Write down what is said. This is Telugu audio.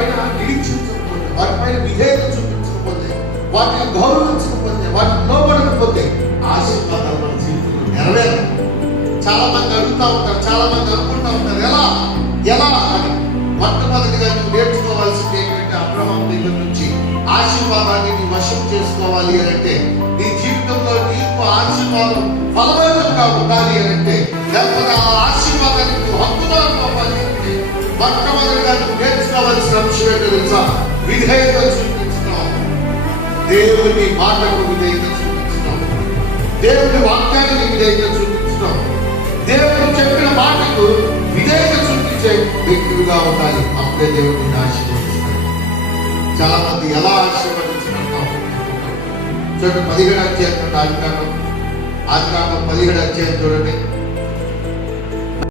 పైన నిరీక్షించకపోతే, వాటి పైన విధేయత చూపించకపోతే, వాటిని గౌరవించకపోతే, వాటిని లోబడకపోతే ఆశీర్వాదాలు మన జీవితంలో నెరవేరు. చాలా మంది అడుగుతా ఉంటారు, చాలా మంది అనుకుంటా ఉంటారు ఎలా ఎలా అని. మొట్టమొదటిగా నువ్వు నేర్చుకోవాల్సింది ఏంటంటే, అబ్రహాం దగ్గర నుంచి ఆశీర్వాదాన్ని నీ వశం చేసుకోవాలి అని అంటే, నీ జీవితంలో నీకు ఆశీర్వాదం ఫలవంతంగా ఉండాలి అని అంటే, లేకపోతే ఆ ఆశీర్వాదాన్ని నువ్వు హక్కుదారు అవ్వాలి అంటే, మొట్టమొదటిగా నువ్వు నేర్చుకోవాల్సిన అంశం ఏంటో తెలుసా? విధేయత చూపించడం. దేవుని మాటకు విధేయత చూపించడం, దేవుని వాక్యానికి విధేయత చూపించడం, దేవుడు చెప్పిన మాటకు విధేయత చూపించే వ్యక్తులుగా ఉండాలి. అప్పుడే దేవుడిని ఆశీర్వదిస్తాడు. చాలా మంది ఎలా ఆశీర్వదించడం చూడండి. 17వ అధ్యాయం ఆదికాండం 17వ అధ్యాయం చూడండి.